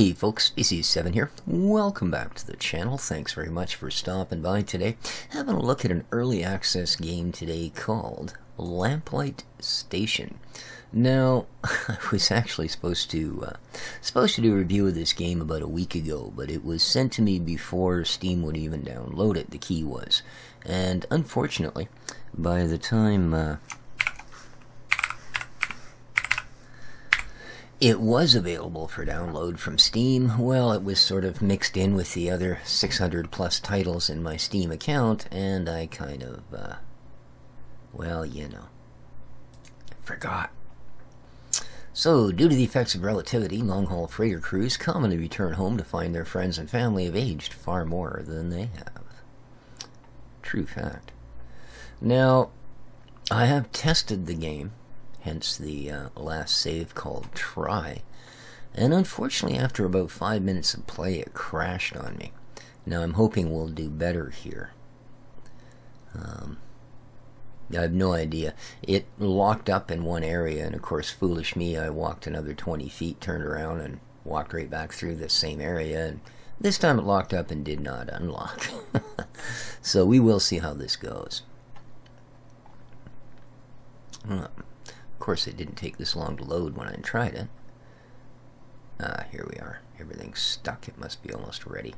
Hey folks, Species7 here. Welcome back to the channel. Thanks very much for stopping by today. Having a look at an early access game today called Lamplight Station. Now, I was actually supposed to do a review of this game about a week ago, but it was sent to me before Steam would even download it, the key was. And unfortunately, by the time it was available for download from Steam, well, it was sort of mixed in with the other 600 plus titles in my Steam account, and I kind of, well, you know, forgot. So, due to the effects of relativity, long-haul freighter crews commonly return home to find their friends and family have aged far more than they have. True fact. Now, I have tested the game, hence the last save called Try, and unfortunately after about 5 minutes of play it crashed on me. Now I'm hoping we'll do better here. I have no idea. It locked up in one area, and of course, foolish me, I walked another 20 feet, turned around, and walked right back through the same area, and this time it locked up and did not unlock. So we will see how this goes. Of course, it didn't take this long to load when I tried it. Here we are. Everything's stuck. It must be almost ready.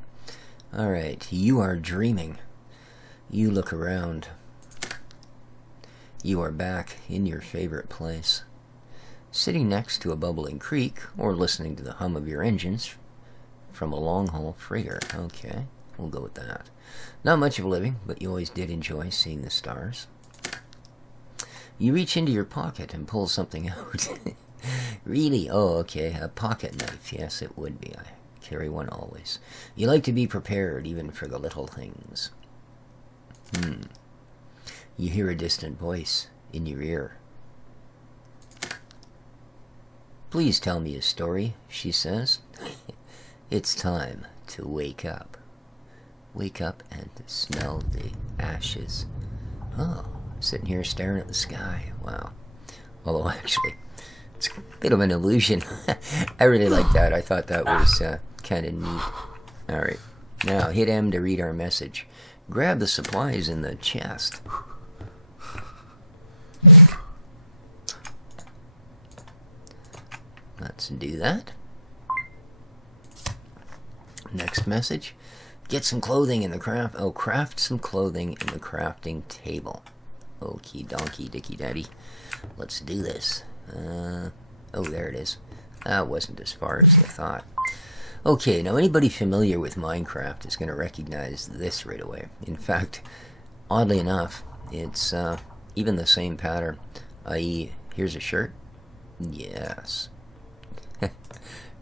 Alright, you are dreaming. You look around. You are back in your favorite place, sitting next to a bubbling creek, or listening to the hum of your engines from a long-haul freighter. Okay, we'll go with that. Not much of a living, but you always did enjoy seeing the stars. You reach into your pocket and pull something out. Really? Oh, okay, a pocket knife. Yes, it would be. I carry one always. You like to be prepared, even for the little things. You hear a distant voice in your ear. Please tell me a story, she says. It's time to wake up. Wake up and smell the ashes. Oh, sitting here staring at the sky. Wow. Although, actually, it's a bit of an illusion. I really like that. I thought that was kind of neat. Alright. Now, hit M to read our message. Grab the supplies in the chest. Let's do that. Next message. Get some clothing in the craft. Oh, craft some clothing in the crafting table. Okie donkey dicky daddy. Let's do this. Oh, there it is. That wasn't as far as I thought. Okay, now anybody familiar with Minecraft is going to recognize this right away. In fact, oddly enough, it's even the same pattern. I.e., here's a shirt. Yes.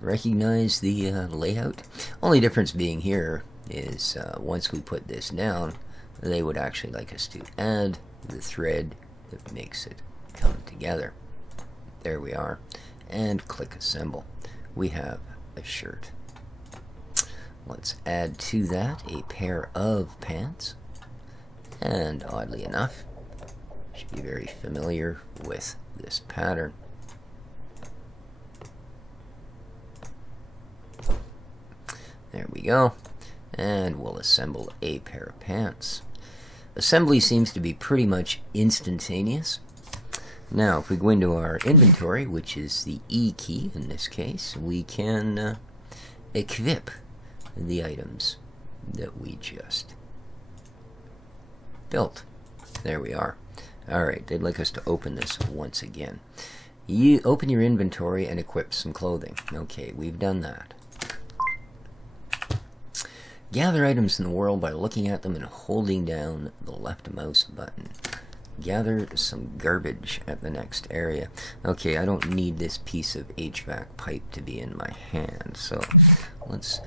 Recognize the layout? Only difference being here is once we put this down, they would actually like us to add the thread that makes it come together. There we are. And click assemble. We have a shirt. Let's add to that a pair of pants. And oddly enough, should be very familiar with this pattern. There we go. And we'll assemble a pair of pants. Assembly seems to be pretty much instantaneous. Now, if we go into our inventory, which is the E key in this case, we can equip the items that we just built. There we are. Alright, they'd like us to open this once again. You open your inventory and equip some clothing. Okay, we've done that. Gather items in the world by looking at them and holding down the left mouse button. Gather some garbage at the next area. Okay, I don't need this piece of HVAC pipe to be in my hand, so let's...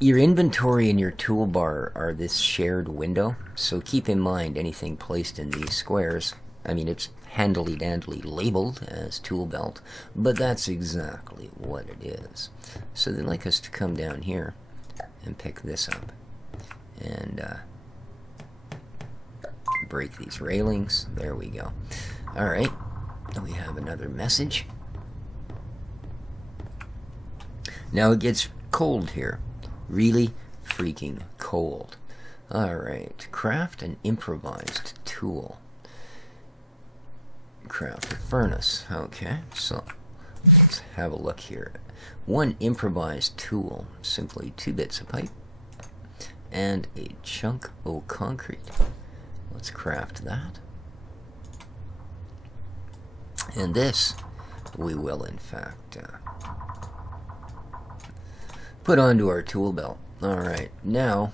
Your inventory and your toolbar are this shared window, so keep in mind anything placed in these squares. I mean, it's handily-dandily labeled as tool belt, but that's exactly what it is. So they'd like us to come down here and pick this up and break these railings. There we go. Alright, we have another message. Now it gets cold here. Really freaking cold. Alright, craft an improvised tool. Craft a furnace. Okay, so let's have a look here. One improvised tool, simply 2 bits of pipe and a chunk of concrete. Let's craft that. And this we will in fact put onto our tool belt. Alright, now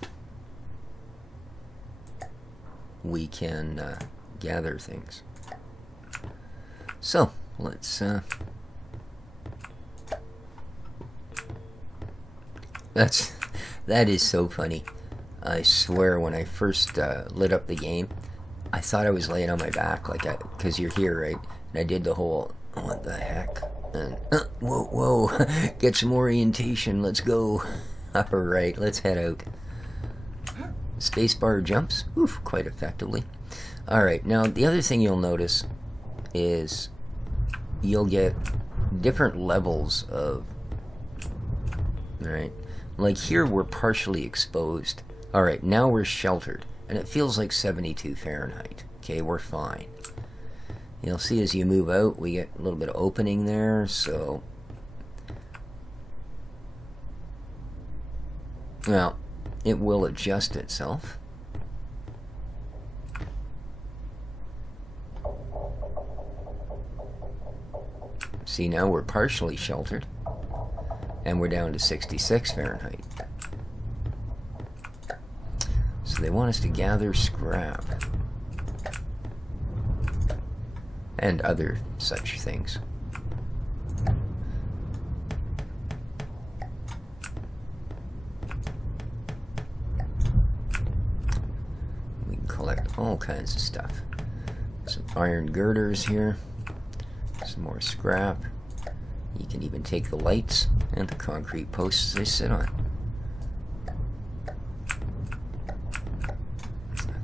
we can gather things. So let's that is so funny. I swear when I first lit up the game, I thought I was laying on my back, like, because you're here, right? And I did the whole, what the heck? And, whoa, get some orientation, let's go. Alright, let's head out. Spacebar jumps, oof, quite effectively. Alright, now the other thing you'll notice is you'll get different levels of, right? Like here we're partially exposed. Alright, now we're sheltered, and it feels like 72 Fahrenheit. Okay, we're fine. You'll see as you move out, we get a little bit of opening there, so... Well, it will adjust itself. See, now we're partially sheltered, and we're down to 66 Fahrenheit. So they want us to gather scrap and other such things. We can collect all kinds of stuff. Some iron girders here, some more scrap. You can even take the lights and the concrete posts they sit on.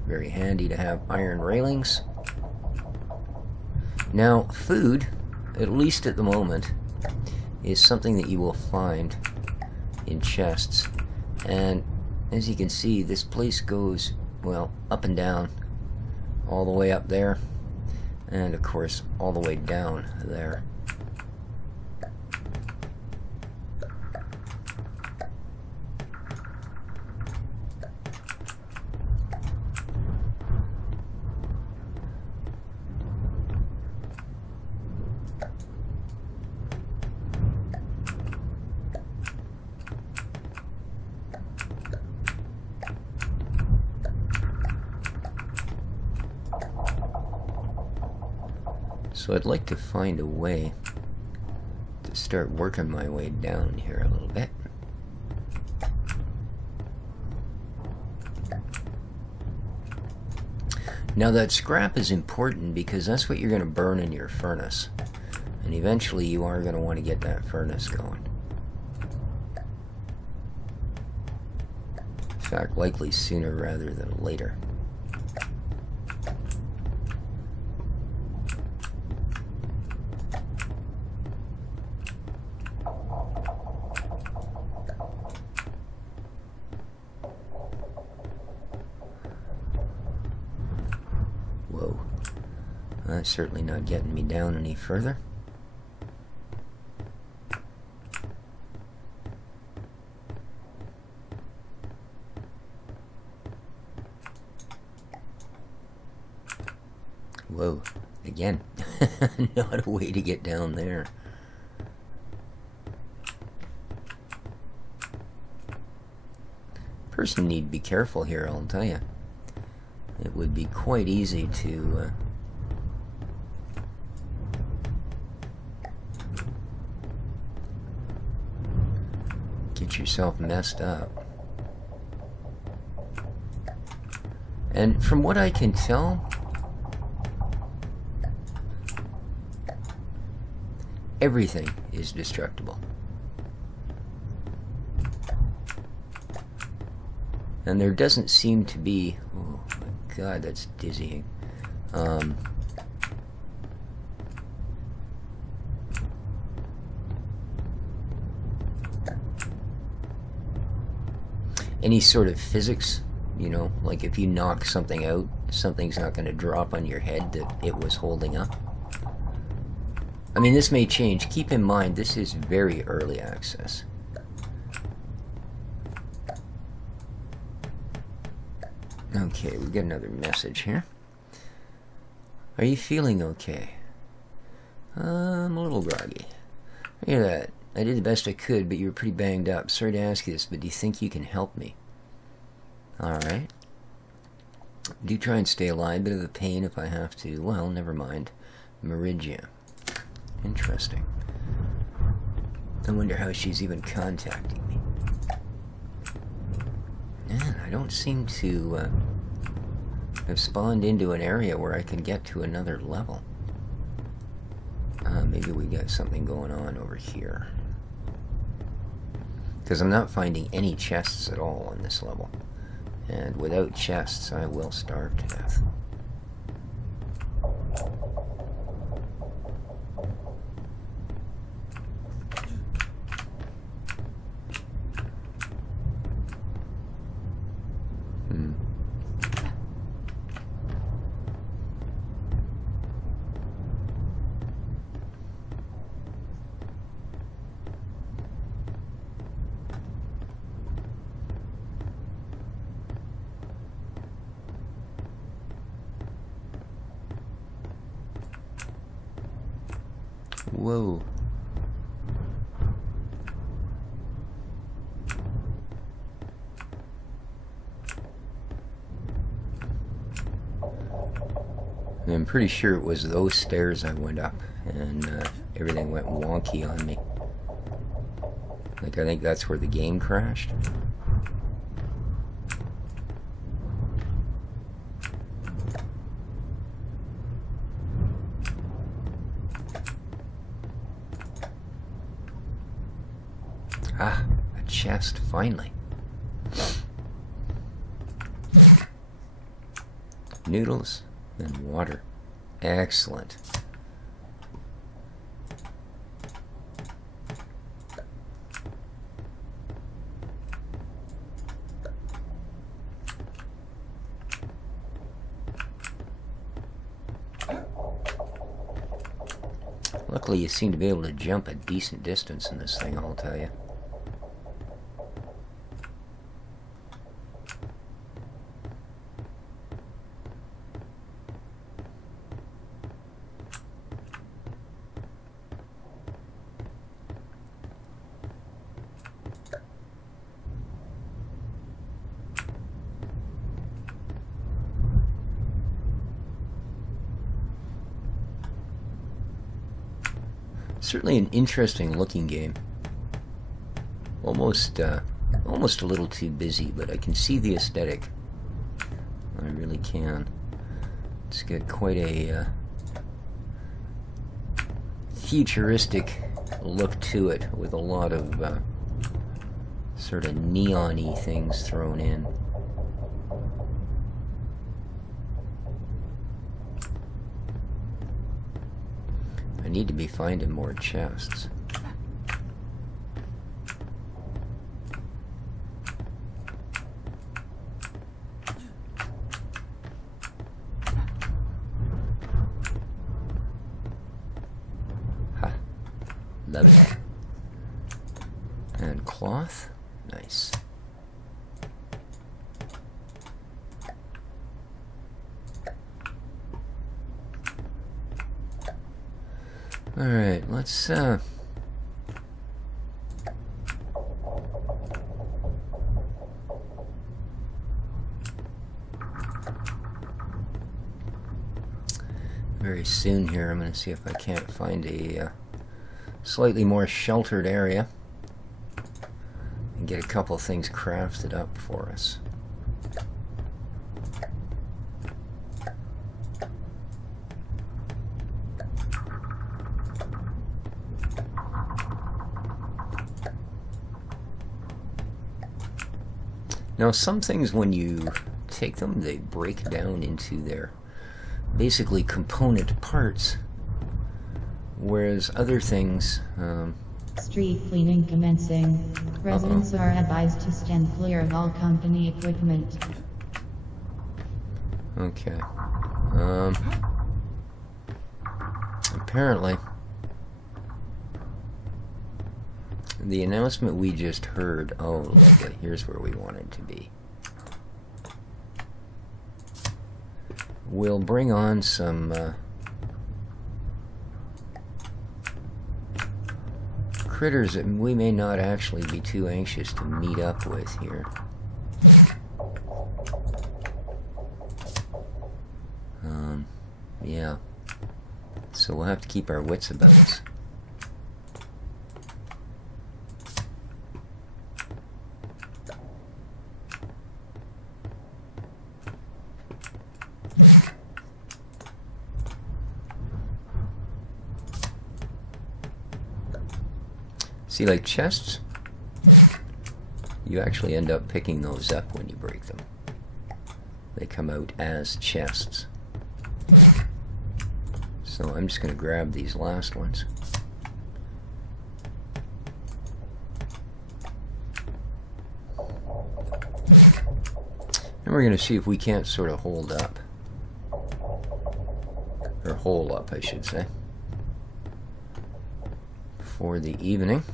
Very handy to have iron railings. Now, food, at least at the moment, is something that you will find in chests. And as you can see, this place goes, well, up and down, all the way up there, and of course, all the way down there. So I'd like to find a way to start working my way down here a little bit. Now that scrap is important because that's what you're going to burn in your furnace. And eventually you are going to want to get that furnace going. In fact, likely sooner rather than later. Whoa, that's certainly not getting me down any further. Whoa, again, not a way to get down there. Person need to be careful here, I'll tell you. It would be quite easy to get yourself messed up. And from what I can tell, everything is destructible. And there doesn't seem to be... Oh my god, that's dizzying. any sort of physics, you know, like if you knock something out, something's not going to drop on your head that it was holding up. I mean, this may change. Keep in mind, this is very early access. Okay, we get another message here. Are you feeling okay? I'm a little groggy. Look at that. I did the best I could, but you were pretty banged up. Sorry to ask you this, but do you think you can help me? Alright. Do try and stay alive. Bit of a pain if I have to. Well, never mind. Meridia. Interesting. I wonder how she's even contacting me. Man, I don't seem to have spawned into an area where I can get to another level. Maybe we got something going on over here. Because I'm not finding any chests at all on this level. And without chests, I will starve to death. Whoa. I'm pretty sure it was those stairs I went up, and everything went wonky on me. Like, I think that's where the game crashed. Ah, a chest, finally. Noodles and water. Excellent. Luckily, you seem to be able to jump a decent distance in this thing, I'll tell you. Certainly an interesting looking game. Almost a little too busy, but I can see the aesthetic. I really can. It's got quite a futuristic look to it, with a lot of sort of neon-y things thrown in. I need to be finding more chests. Ha. Love it. And cloth. Nice. Alright, let's very soon here I'm going to see if I can't find a slightly more sheltered area and get a couple things crafted up for us. Now, some things, when you take them, they break down into their basically component parts, whereas other things, Street cleaning commencing. Residents are advised to stand clear of all company equipment. Okay. Apparently, the announcement we just heard, oh, lovely, here's where we wanted to be. We'll bring on some critters that we may not actually be too anxious to meet up with here. Yeah. So we'll have to keep our wits about us. See, like chests, you actually end up picking those up when you break them. They come out as chests. So I'm just going to grab these last ones. And we're going to see if we can't sort of hold up. Or hole up, I should say. For the evening.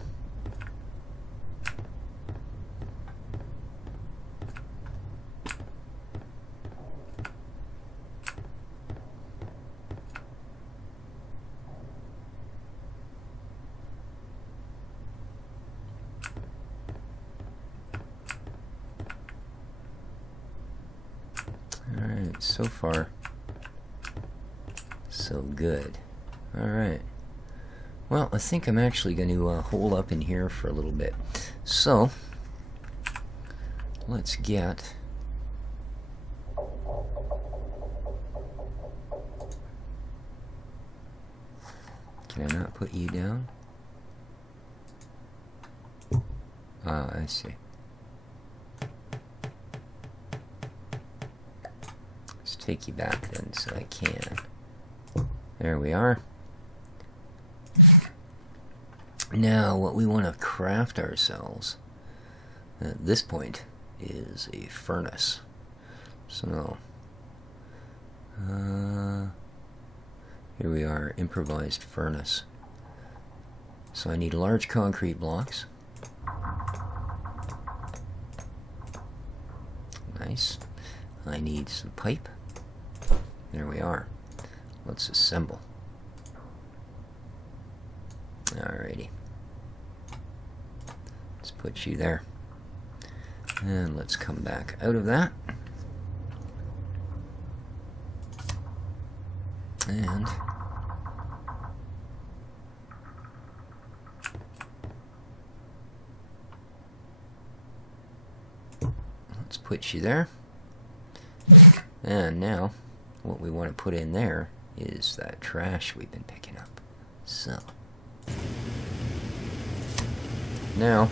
Alright, so far, so good. Alright. Well, I think I'm actually going to hole up in here for a little bit. So, let's get... Can I not put you down? Ah, I see. Let's take you back then so I can. There we are. Now, what we want to craft ourselves at this point is a furnace. So, here we are, improvised furnace. So I need large concrete blocks. Nice. I need some pipe. There we are. Let's assemble. Alrighty. Let's put you there. And let's come back out of that. And let's put you there. And now what we want to put in there is that trash we've been picking up. So now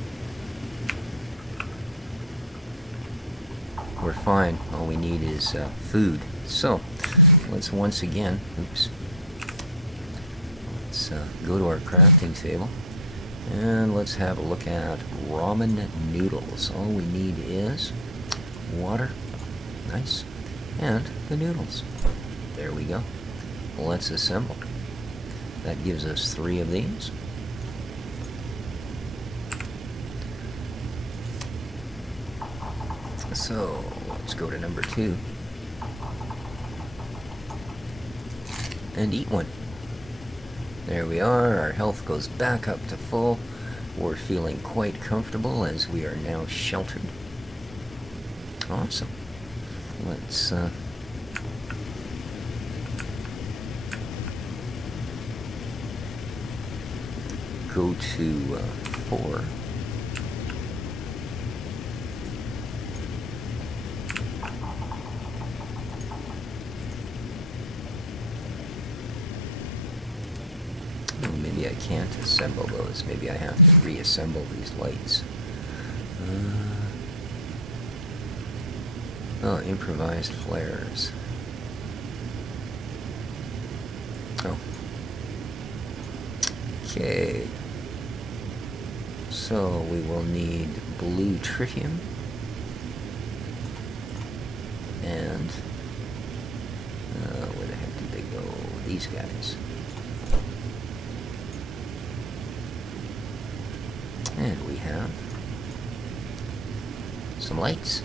we're fine. All we need is food. So let's once again, oops, let's go to our crafting table and let's have a look at ramen noodles. All we need is water, nice, and the noodles. There we go. Let's assemble. That gives us 3 of these. So let's go to number 2 and eat one. There we are. Our health goes back up to full. We're feeling quite comfortable as we are now sheltered. Awesome. Let's go to 4. Maybe I can't assemble those. Maybe I have to reassemble these lights. Oh, improvised flares. Oh. Okay. So we will need blue tritium and where the heck did they go? These guys. And we have some lights.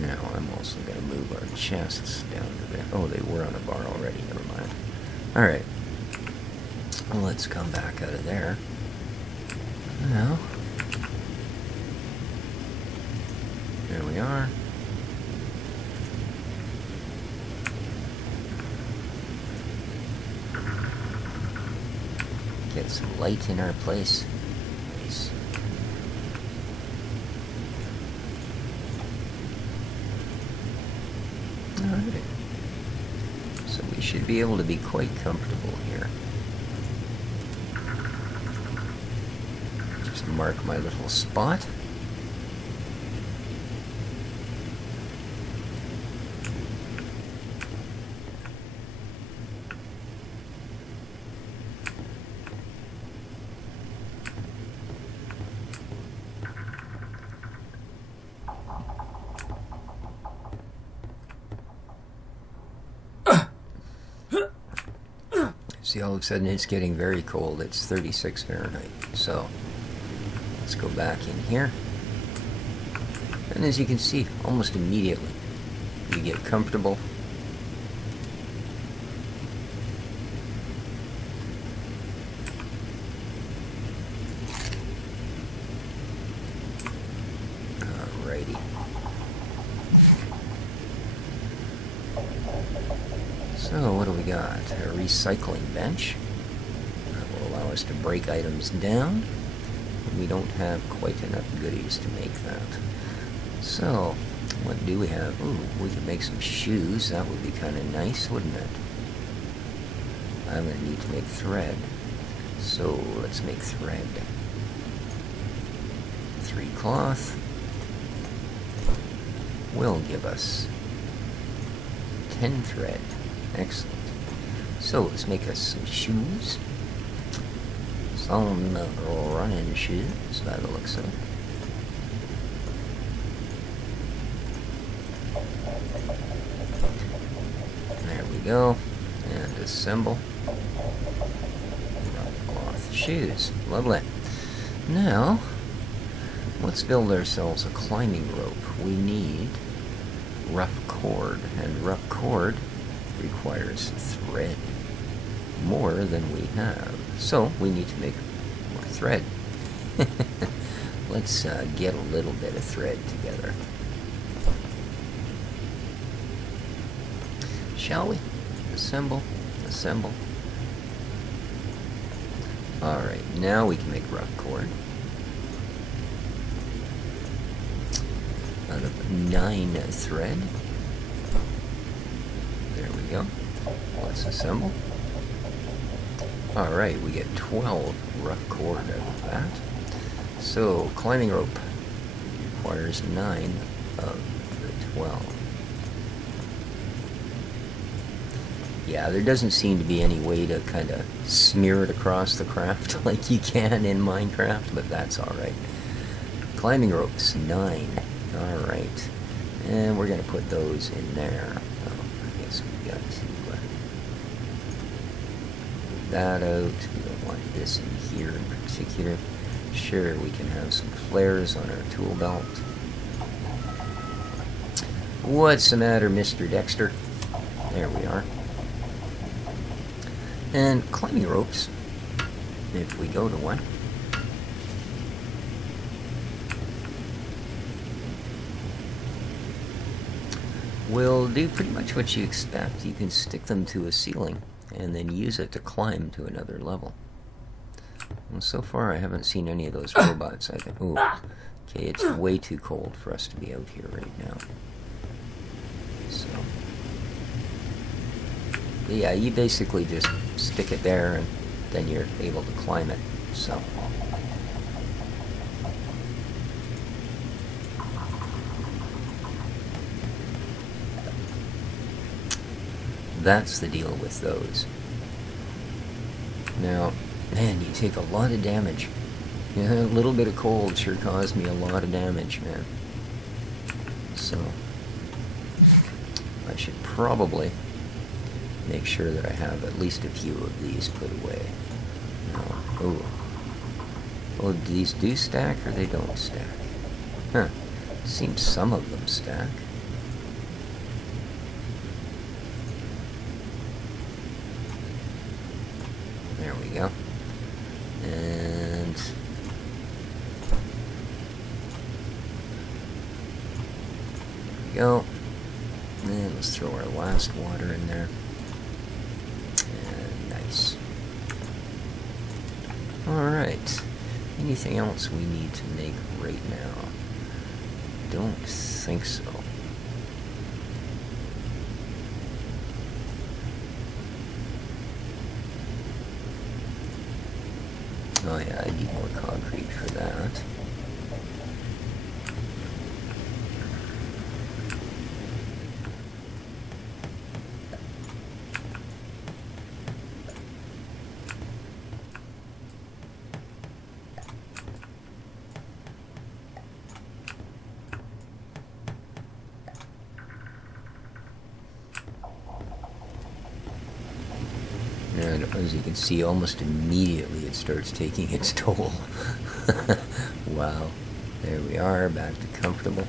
Now I'm also going to move our chests down to there. Oh, they were on a bar already. Never mind. Alright. Well, let's come back out of there. Now, there we are. Get some light in our place. Nice. Alright. So we should be able to be quite comfortable here. Just mark my little spot. See, all of a sudden it's getting very cold. It's 36 Fahrenheit. So let's go back in here. And as you can see, almost immediately you get comfortable. Alrighty. So what do we got? A recycling bench. That will allow us to break items down. We don't have quite enough goodies to make that. So, what do we have? Ooh, we could make some shoes. That would be kind of nice, wouldn't it? I'm going to need to make thread. So, let's make thread. 3 cloth will give us 10 thread. Excellent. So let's make us some shoes. Some running shoes by the looks of it. There we go. And assemble. Cloth shoes. Lovely. Now, let's build ourselves a climbing rope. We need rough cord, and rough cord requires thread, more than we have. So we need to make more thread. Let's get a little bit of thread together. Shall we? Assemble, assemble. Alright, now we can make rough cord. Out of 9 thread. There we go. Let's assemble. Alright, we get 12 rough cord out of that. So, climbing rope requires 9 of the 12. Yeah, there doesn't seem to be any way to kind of smear it across the craft like you can in Minecraft, but that's alright. Climbing ropes, 9. Alright. And we're going to put those in there. I guess we got to move that out. We don't want this in here in particular. Sure, we can have some flares on our tool belt. What's the matter, Mr. Dexter? There we are. And climbing ropes, if we go to one. Will do pretty much what you expect. You can stick them to a ceiling and then use it to climb to another level. Well, so far I haven't seen any of those robots. I think. Oh, okay, it's way too cold for us to be out here right now. So, yeah, you basically just stick it there and then you're able to climb it. So. That's the deal with those. Now, man, you take a lot of damage. Yeah, a little bit of cold sure caused me a lot of damage, man. So, I should probably make sure that I have at least a few of these put away. Oh, do these do stack or they don't stack? Huh. Seems some of them stack. There we go. And there we go. And let's throw our last water in there. And nice. Alright. Anything else we need to make right now? Don't think so. Oh yeah, I need more concrete for that. And as you can see, almost immediately it starts taking its toll. Wow. There we are, back to comfortable.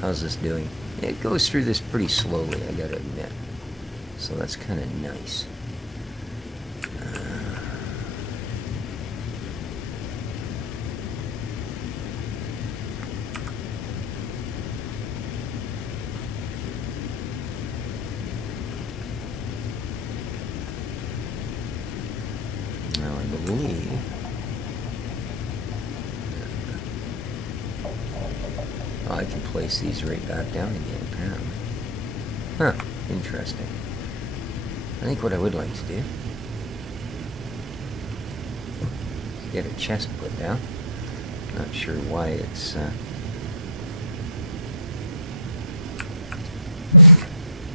How's this doing? It goes through this pretty slowly, I gotta admit. So that's kind of nice. Now I believe I can place these right back down again, apparently. Huh, interesting. I think what I would like to do is get a chest put down. Not sure why it's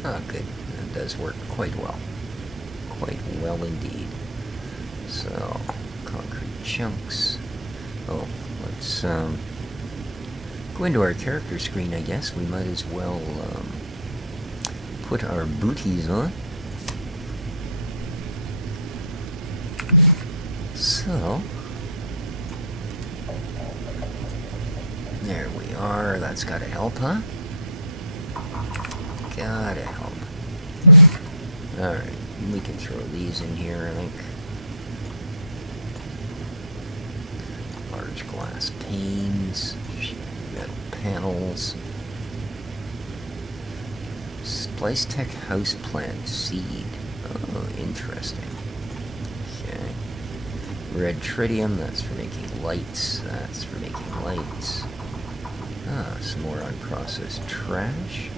oh, good. That does work quite well. Quite well indeed. So, concrete chunks. Oh, let's go into our character screen, I guess. We might as well put our booties on. So, there we are. That's gotta help, huh? Gotta help. Alright, we can throw these in here, I think. Large glass panes, metal panels. Splice Tech houseplant seed. Oh, interesting. Okay. Red tritium, that's for making lights. That's for making lights. Ah, some more unprocessed trash.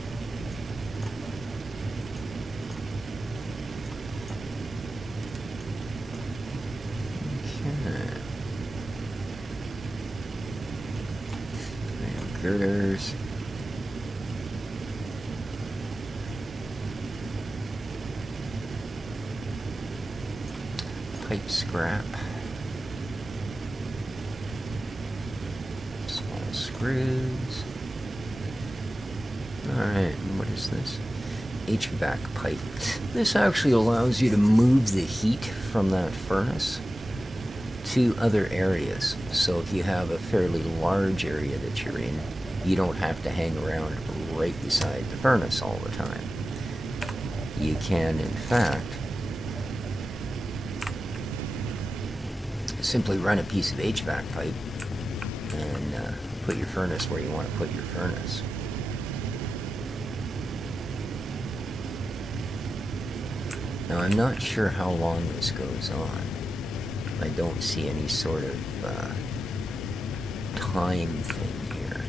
Okay. Girders. Pipe scrap. Small screws. Alright, what is this? HVAC pipe. This actually allows you to move the heat from that furnace to other areas. So if you have a fairly large area that you're in, you don't have to hang around right beside the furnace all the time. You can, in fact, simply run a piece of HVAC pipe and put your furnace where you want to put your furnace. Now I'm not sure how long this goes on. I don't see any sort of time thing here.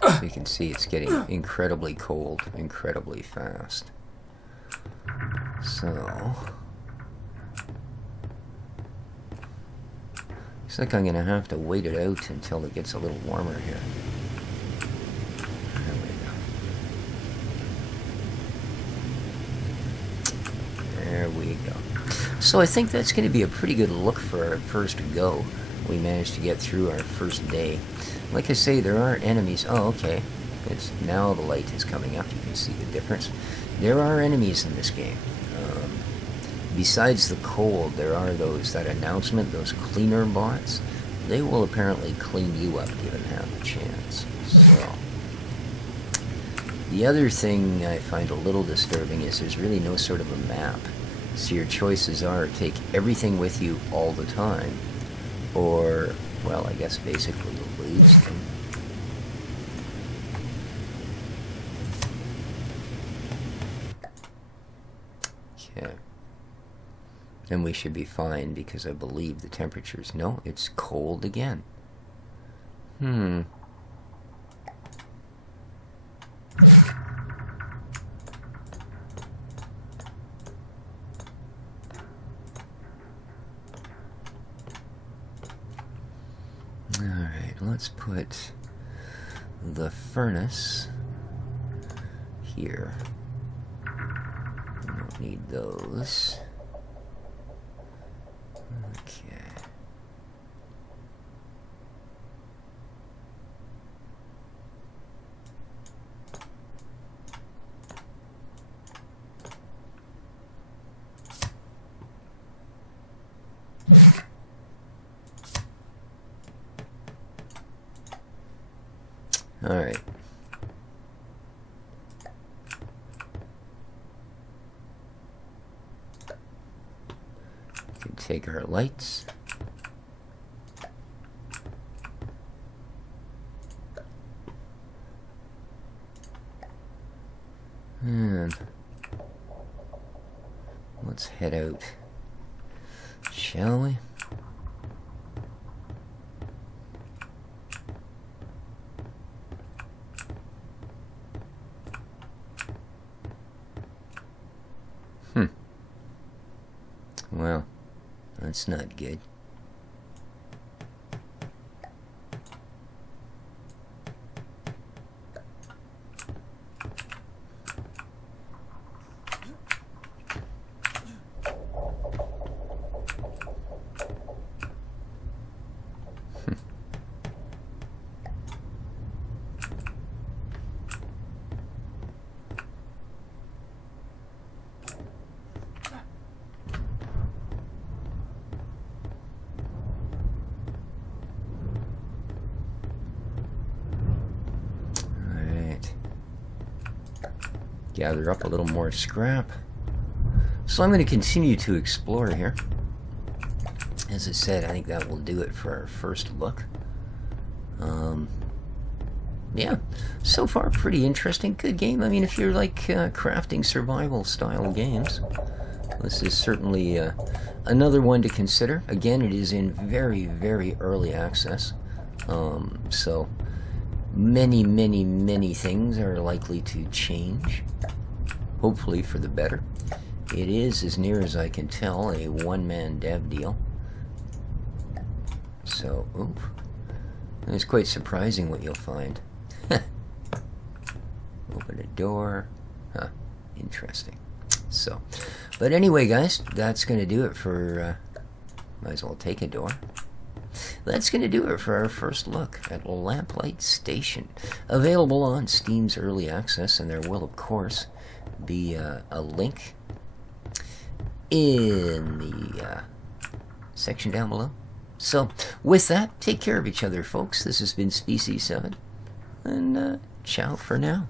So you can see it's getting incredibly cold, incredibly fast. So, looks like I'm gonna have to wait it out until it gets a little warmer here. There we go. There we go. So I think that's going to be a pretty good look for our first go. We managed to get through our first day. Like I say, there are enemies. Oh, okay. It's now the light is coming up. You can see the difference. There are enemies in this game. Besides the cold, there are that announcement, those cleaner bots. They will apparently clean you up given half a chance. So, the other thing I find a little disturbing is there's really no sort of a map. So your choices are take everything with you all the time, or, well, I guess basically lose them. Okay. And we should be fine because I believe the temperatures. No, it's cold again. Alright, let's put the furnace here. We don't need those. Okay. All right. We can take our lights. And let's head out, shall we? Well, that's not good. Gather up a little more scrap. So I'm going to continue to explore here. As I said, I think that will do it for our first look. Yeah, so far pretty interesting. Good game. I mean, if you're like crafting survival style games, this is certainly another one to consider. Again, it is in very, very early access. So many things are likely to change, hopefully for the better. It is, as near as I can tell, a one-man dev deal. So, oof. It's quite surprising what you'll find. Open a door. Huh, interesting. So, but anyway, guys, that's going to do it for, might as well take a door. That's going to do it for our first look at Lamplight Station. Available on Steam's Early Access, and there will, of course, be a link in the section down below. So, with that, take care of each other, folks. This has been Species 7, and ciao for now.